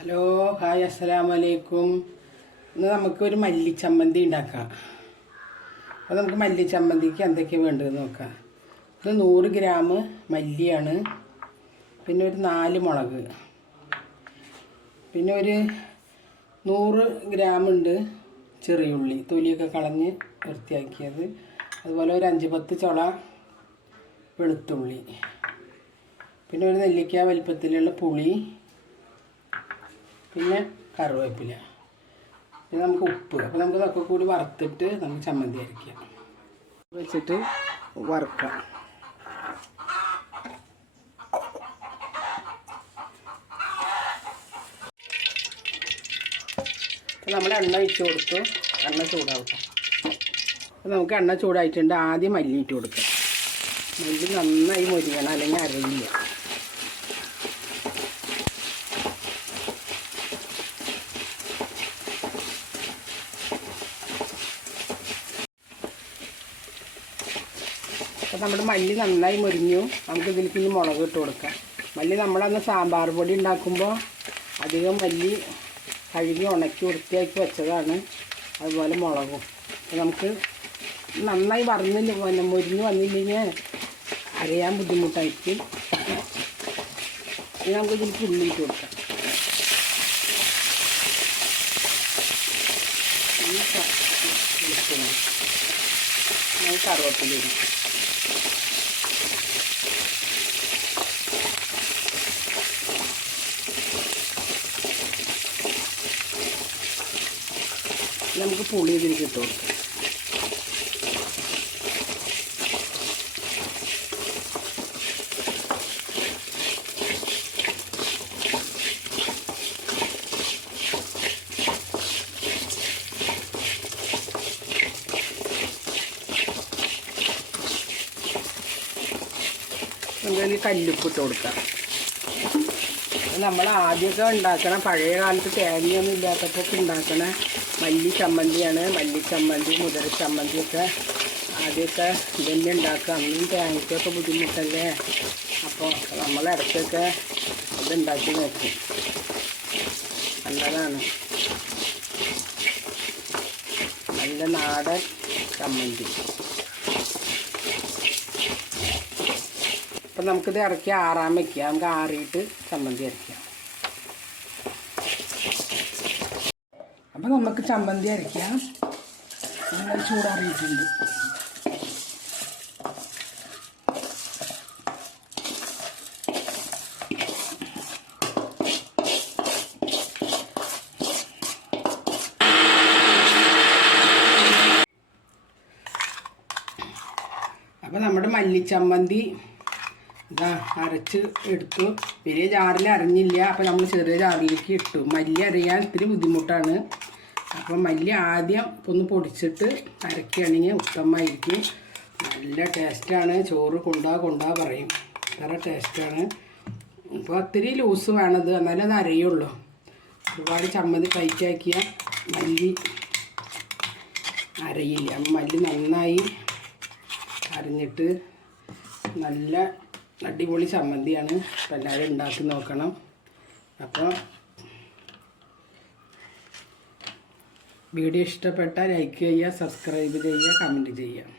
Hello hi അസ്സലാമലൈക്കും. ഇന്ന് നമുക്കൊരു മല്ലിച്ചമ്മന്തി ഉണ്ടാക്കാം. അപ്പോൾ നമുക്ക് മല്ലിച്ചമ്മന്തിക്ക് എന്തൊക്കെയാണ് വേണ്ടതെന്ന് നോക്കാം. ഇത് 100 ഗ്രാം മല്ലിയാണ്, പിന്നെ ഒരു 4 മുളക്, പിന്നെ ഒരു 100 ഗ്രാം ഉണ്ട് ചെറിയുള്ളി തൊലിയൊക്കെ കളഞ്ഞ് വൃത്തിയാക്കിയത്, അതുപോലെ ഒരു 5-10 ചുള വെളുത്തുള്ളി, പിന്നെ ഒരു നെല്ലിക്ക വലിപ്പത്തിലുള്ള പുളി, പിന്നെ കറിവേപ്പില, പിന്നെ നമുക്ക് ഉപ്പ്. അപ്പോൾ നമുക്ക് ഇതൊക്കെ കൂടി വറുത്തിട്ട് നമുക്ക് ചമ്മന്തി അരയ്ക്കാം. വെച്ചിട്ട് വറുക്കാം. അപ്പോൾ നമ്മൾ എണ്ണ ഒഴിച്ച് കൊടുത്തു. എണ്ണ ചൂടാവട്ടെ. അപ്പോൾ നമുക്ക് എണ്ണ ചൂടായിട്ടുണ്ട്. ആദ്യം മല്ലി ഇട്ട് കൊടുക്കാം. മല്ലി നന്നായി മൊരിയണം, അല്ലെങ്കിൽ അരയില്ല. അപ്പോൾ നമ്മുടെ മല്ലി നന്നായി മുരിഞ്ഞു. നമുക്ക് ഇതിലേക്ക് ഇനി മുളക് ഇട്ട് കൊടുക്കാം. മല്ലി നമ്മളന്ന് സാമ്പാർ പൊടി ഉണ്ടാക്കുമ്പോൾ അധികം മല്ലി കഴുകി ഉണക്കി വൃത്തിയാക്കി വെച്ചതാണ്. അതുപോലെ മുളകും. അപ്പോൾ നമുക്ക് നന്നായി മുരിഞ്ഞ് വന്നില്ലെങ്കിൽ അരയാൻ ബുദ്ധിമുട്ടായിരിക്കും. ഇനി നമുക്ക് ഇതിലേക്ക് ഉള്ളി ഇട്ട് കൊടുക്കാം. കറുവേപ്പില ഇടും. നമുക്ക് പുളി ഇതിലേക്ക് ഇട്ട് കൊടുക്കാം. നമുക്കതിൽ കല്ലുപ്പിട്ട് കൊടുക്കാം. നമ്മൾ ആദ്യമൊക്കെ ഉണ്ടാക്കണ, പഴയ കാലത്ത് തേങ്ങയൊന്നും ഇല്ലാത്തപ്പോൾ ഉണ്ടാക്കണ മല്ലി ചമ്മന്തിയാണ്. മല്ലി ചമ്മന്തി, മുതിര ചമ്മന്തിയൊക്കെ ആദ്യമൊക്കെ ഇതന്നെ ഉണ്ടാക്കുക. അന്നും തേങ്ങയ്ക്കൊക്കെ ബുദ്ധിമുട്ടല്ലേ. അപ്പോൾ നമ്മൾ ഇടയ്ക്കൊക്കെ അത് ഉണ്ടാക്കി നോക്കും. നല്ലതാണ്. നല്ല നാടൻ ചമ്മന്തി. അപ്പം നമുക്കിത് ഇറക്കി ആറാൻ വയ്ക്കുക. നമുക്ക് ആറിയിട്ട് ചമ്മന്തി അരയ്ക്കാം. അപ്പം നമുക്ക് ചമ്മന്തി അരയ്ക്കാം. നല്ല ചൂടാറിയിട്ടുണ്ട്. അപ്പം നമ്മുടെ മല്ലിച്ചമ്മന്തി ഇതാ അരച്ച് എടുത്തു. വലിയ ജാറിൽ അരഞ്ഞില്ല. അപ്പോൾ നമ്മൾ ചെറിയ ജാറിലേക്ക് ഇട്ടു. മല്ലി അരയാൻ ഇത്തിരി ബുദ്ധിമുട്ടാണ്. അപ്പം മല്ലി ആദ്യം ഒന്ന് പൊടിച്ചിട്ട് അരക്കുകയാണെങ്കിൽ ഉത്തമമായിരിക്കും. നല്ല ടേസ്റ്റാണ്. ചോറ് കൊണ്ടാ പറയും. വേറെ ടേസ്റ്റാണ്. അപ്പോൾ ഒത്തിരി ലൂസ് വേണത്, എന്നാലേ അത് അരയുള്ളൂ. ഒരുപാട് ചമ്മന്തി ടൈറ്റാക്കിയാൽ മല്ലി അരയില്ല. മല്ലി നന്നായി അരഞ്ഞിട്ട് നല്ല അടിപൊളി ചമ്മന്തിയാണ്. അപ്പോൾ എല്ലാവരും ഉണ്ടാക്കി നോക്കണം. അപ്പോൾ വീഡിയോ ഇഷ്ടപ്പെട്ടാൽ ലൈക്ക് ചെയ്യുക, സബ്സ്ക്രൈബ് ചെയ്യുക, കമൻറ്റ് ചെയ്യുക.